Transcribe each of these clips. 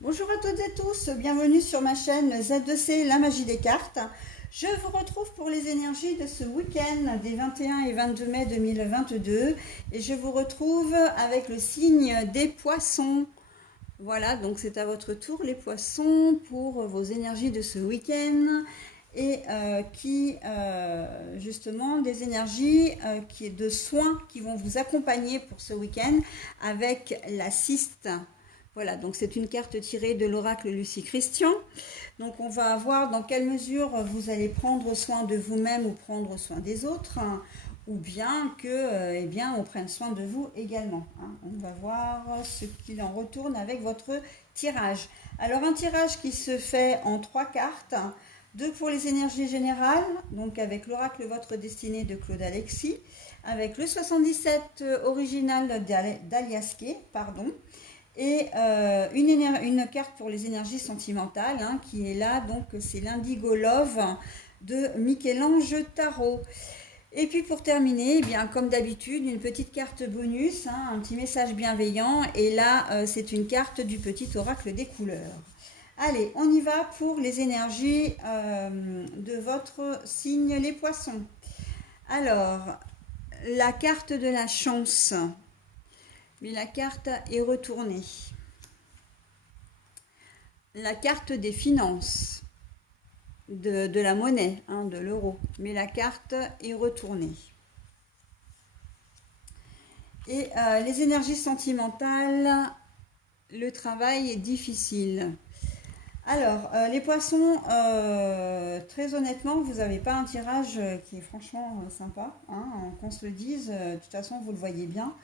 Bonjour à toutes et tous, bienvenue sur ma chaîne Z2C, la magie des cartes. Je vous retrouve pour les énergies de ce week-end des 21 et 22 mai 2022 et je vous retrouve avec le signe des poissons. Voilà, donc c'est à votre tour les poissons pour vos énergies de ce week-end et justement des énergies de soins qui vont vous accompagner pour ce week-end avec la cyste. Voilà, donc c'est une carte tirée de l'oracle Lucie Christian. Donc on va voir dans quelle mesure vous allez prendre soin de vous-même ou prendre soin des autres, hein, ou bien que, eh bien, on prenne soin de vous également, hein. On va voir ce qu'il en retourne avec votre tirage. Alors un tirage qui se fait en 3 cartes, deux pour les énergies générales, donc avec l'oracle Votre Destinée de Claude Alexis, avec le 77 original d'Aliasquet, pardon, et une carte pour les énergies sentimentales, hein, qui est là, donc c'est l'Indigo Love de Michel-Ange Tarot. Et puis pour terminer, eh bien, comme d'habitude, une petite carte bonus, hein, un petit message bienveillant, et là c'est une carte du petit oracle des couleurs. Allez, on y va pour les énergies de votre signe les poissons. Alors, la carte de la chance, mais la carte est retournée. La carte des finances, de la monnaie, hein, de l'euro, mais la carte est retournée. Et les énergies sentimentales, le travail est difficile. Alors, les poissons, très honnêtement, vous n'avez pas un tirage qui est franchement sympa, hein, qu'on se le dise. De toute façon, vous le voyez bien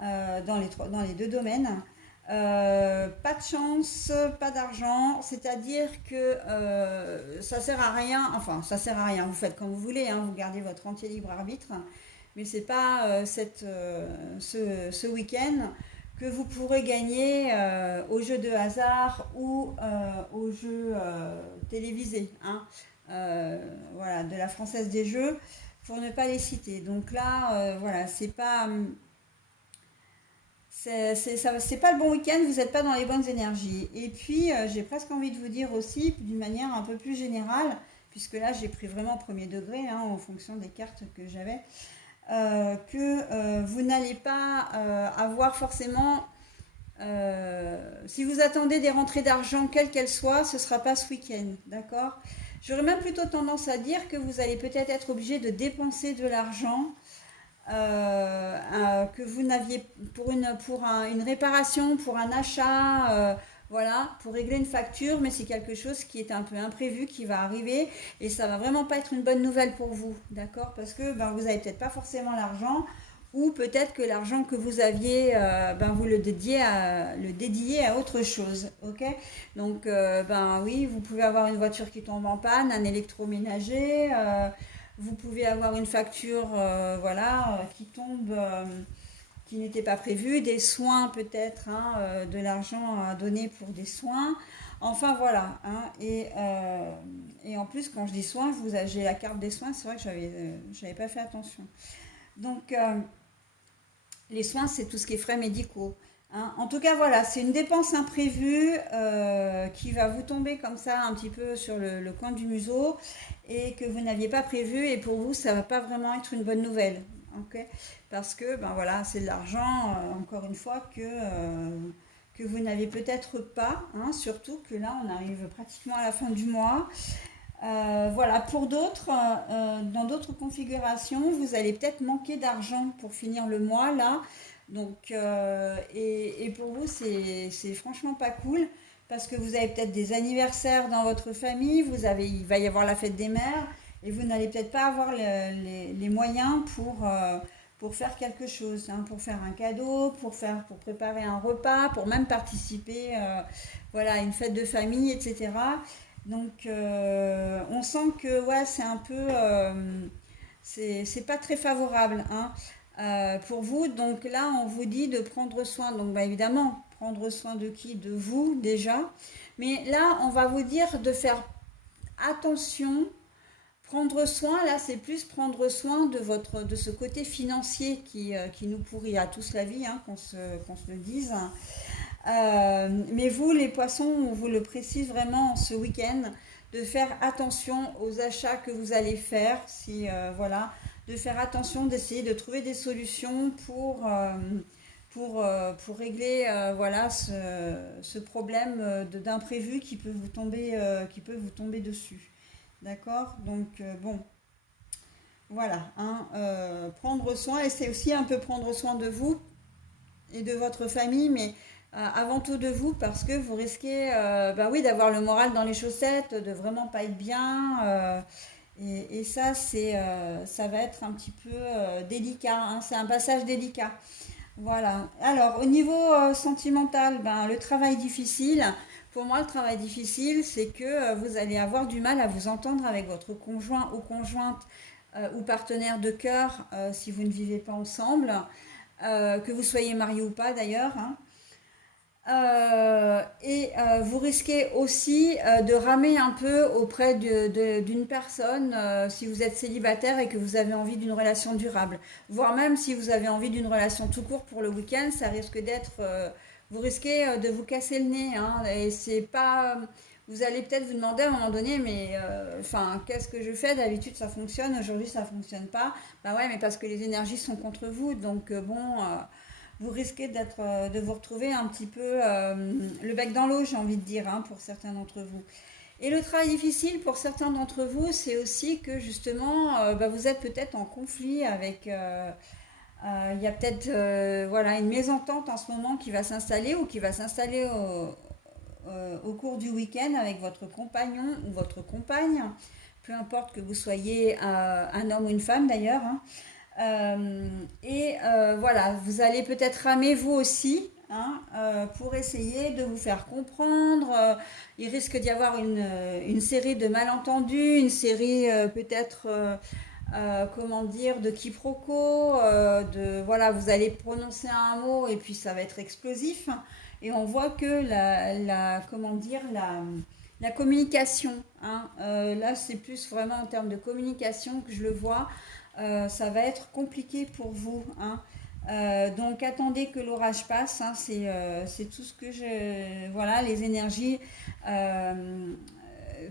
dans les deux domaines. Pas de chance, pas d'argent, c'est-à-dire que ça sert à rien, enfin ça sert à rien, vous faites comme vous voulez, hein, vous gardez votre entier libre arbitre, mais c'est pas ce week-end que vous pourrez gagner au jeu de hasard ou au jeu télévisé, hein, voilà, de la Française des Jeux, pour ne pas les citer. Donc là, voilà, c'est pas le bon week-end, vous n'êtes pas dans les bonnes énergies. Et puis, j'ai presque envie de vous dire aussi, d'une manière un peu plus générale, puisque là, j'ai pris vraiment au premier degré, hein, en fonction des cartes que j'avais, que vous n'allez pas avoir forcément, si vous attendez des rentrées d'argent, quelles qu'elles soient, ce ne sera pas ce week-end, d'accord? J'aurais même plutôt tendance à dire que vous allez peut-être être obligé de dépenser de l'argent que vous n'aviez une réparation, pour un achat, voilà, pour régler une facture, mais c'est quelque chose qui est un peu imprévu, qui va arriver, et ça va vraiment pas être une bonne nouvelle pour vous, d'accord? Parce que ben, vous n'avez peut-être pas forcément l'argent, ou peut-être que l'argent que vous aviez, ben, vous le dédiez à autre chose, ok? Donc, ben oui, vous pouvez avoir une voiture qui tombe en panne, un électroménager, vous pouvez avoir une facture voilà, qui tombe, qui n'était pas prévue, des soins peut-être, hein, de l'argent à donner pour des soins. Enfin voilà, hein, et en plus quand je dis soins, j'ai la carte des soins, c'est vrai que j'avais pas fait attention. Donc les soins, c'est tout ce qui est frais médicaux, hein. En tout cas, voilà, c'est une dépense imprévue qui va vous tomber comme ça un petit peu sur le coin du museau et que vous n'aviez pas prévu, et pour vous, ça ne va pas vraiment être une bonne nouvelle. Ok, parce que ben voilà, c'est de l'argent, encore une fois, que vous n'avez peut-être pas, hein, surtout que là, on arrive pratiquement à la fin du mois. Voilà, pour d'autres, dans d'autres configurations, vous allez peut-être manquer d'argent pour finir le mois là. Donc, et pour vous, c'est franchement pas cool parce que vous avez peut-être des anniversaires dans votre famille, il va y avoir la fête des mères et vous n'allez peut-être pas avoir les moyens pour faire quelque chose, hein, pour faire un cadeau, pour préparer un repas, pour même participer voilà, à une fête de famille, etc. Donc, on sent que ouais, c'est un peu, c'est pas très favorable, hein, pour vous. Donc là, on vous dit de prendre soin. Donc, bah, évidemment, prendre soin de qui? De vous déjà. Mais là, on va vous dire de faire attention. Prendre soin, là, c'est plus prendre soin de ce côté financier qui nous pourrit à tous la vie, hein, qu'on se le dise. Mais vous, les poissons, on vous le précise vraiment ce week-end, de faire attention aux achats que vous allez faire, si voilà, de faire attention, d'essayer de trouver des solutions pour régler voilà ce problème d'imprévu qui peut vous tomber dessus. D'accord? Donc bon, voilà, hein, prendre soin, et c'est aussi un peu prendre soin de vous et de votre famille, mais avant tout de vous, parce que vous risquez bah oui, d'avoir le moral dans les chaussettes, de vraiment pas être bien. Et ça, ça va être un petit peu délicat, hein, c'est un passage délicat. Voilà. Alors, au niveau sentimental, ben, le travail difficile, pour moi, le travail difficile, c'est que vous allez avoir du mal à vous entendre avec votre conjoint ou conjointe ou partenaire de cœur si vous ne vivez pas ensemble, que vous soyez marié ou pas d'ailleurs, hein. Vous risquez aussi de ramer un peu auprès d'une personne si vous êtes célibataire et que vous avez envie d'une relation durable. Voire même si vous avez envie d'une relation tout court pour le week-end, ça risque d'être... vous risquez de vous casser le nez, hein, et c'est pas... Vous allez peut-être vous demander à un moment donné, mais enfin, qu'est-ce que je fais? D'habitude ça fonctionne, aujourd'hui ça fonctionne pas. Bah ouais, mais parce que les énergies sont contre vous, donc vous risquez de vous retrouver un petit peu le bec dans l'eau, j'ai envie de dire, hein, pour certains d'entre vous. Et le travail difficile pour certains d'entre vous, c'est aussi que justement, bah, vous êtes peut-être en conflit avec... il y a peut-être voilà, une mésentente en ce moment qui va s'installer ou qui va s'installer au cours du week-end avec votre compagnon ou votre compagne, peu importe que vous soyez un homme ou une femme d'ailleurs, hein. Voilà, vous allez peut-être ramer vous aussi, hein, pour essayer de vous faire comprendre. Il risque d'y avoir une série de malentendus, une série peut-être, comment dire, de quiproquos. Voilà, vous allez prononcer un mot et puis ça va être explosif. Et on voit que comment dire, la communication, hein, là c'est plus vraiment en termes de communication que je le vois. Ça va être compliqué pour vous, hein. Donc attendez que l'orage passe, hein, c'est tout ce que je... Voilà, les énergies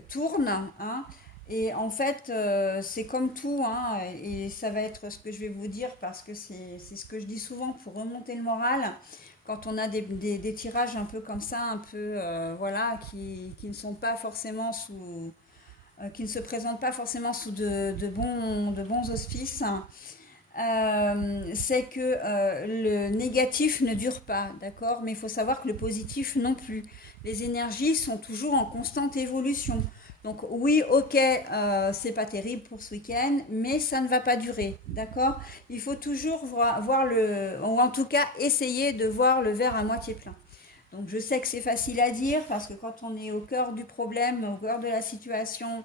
tournent, hein. Et en fait, c'est comme tout, hein, et ça va être ce que je vais vous dire parce que c'est ce que je dis souvent pour remonter le moral. Quand on a des tirages un peu comme ça, un peu, voilà, qui ne sont pas forcément qui ne se présentent pas forcément sous de bons auspices, c'est que le négatif ne dure pas, d'accord? Mais il faut savoir que le positif non plus. Les énergies sont toujours en constante évolution. Donc oui, ok, c'est pas terrible pour ce week-end, mais ça ne va pas durer, d'accord? Il faut toujours voir ou en tout cas essayer de voir le verre à moitié plein. Donc je sais que c'est facile à dire parce que quand on est au cœur du problème, au cœur de la situation,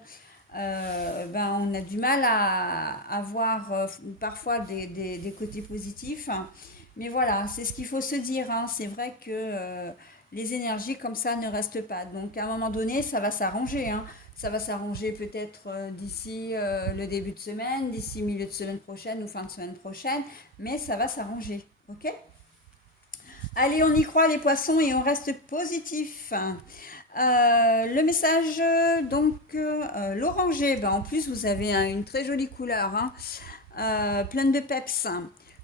ben on a du mal à voir parfois des côtés positifs. Mais voilà, c'est ce qu'il faut se dire, hein. C'est vrai que les énergies comme ça ne restent pas. Donc à un moment donné, ça va s'arranger, hein. Ça va s'arranger peut-être d'ici le début de semaine, d'ici milieu de semaine prochaine ou fin de semaine prochaine, mais ça va s'arranger, ok? Allez, on y croit les poissons et on reste positif. Le message, donc, l'oranger, ben, en plus vous avez une très jolie couleur, hein, pleine de peps.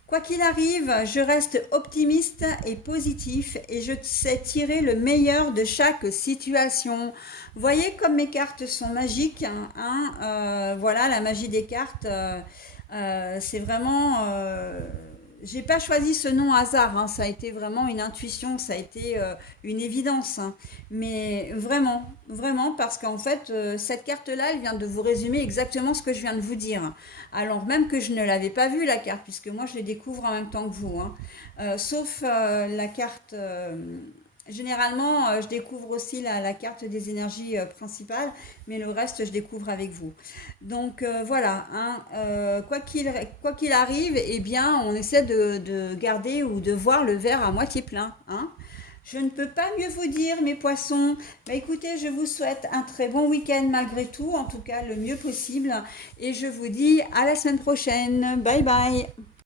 Quoi qu'il arrive, je reste optimiste et positif et je sais tirer le meilleur de chaque situation. Voyez comme mes cartes sont magiques, hein, voilà la magie des cartes. C'est vraiment... j'ai pas choisi ce nom hasard, hein, ça a été vraiment une intuition, ça a été une évidence, hein. Mais vraiment, vraiment, parce qu'en fait, cette carte-là, elle vient de vous résumer exactement ce que je viens de vous dire. Alors même que je ne l'avais pas vue, la carte, puisque moi, je les découvre en même temps que vous, hein. Sauf la carte... généralement, je découvre aussi la carte des énergies principales, mais le reste, je découvre avec vous. Donc voilà, hein, quoi qu'il arrive, eh bien, on essaie de garder ou de voir le verre à moitié plein, hein. Je ne peux pas mieux vous dire, mes poissons. Bah, écoutez, je vous souhaite un très bon week-end malgré tout, en tout cas le mieux possible. Et je vous dis à la semaine prochaine. Bye bye.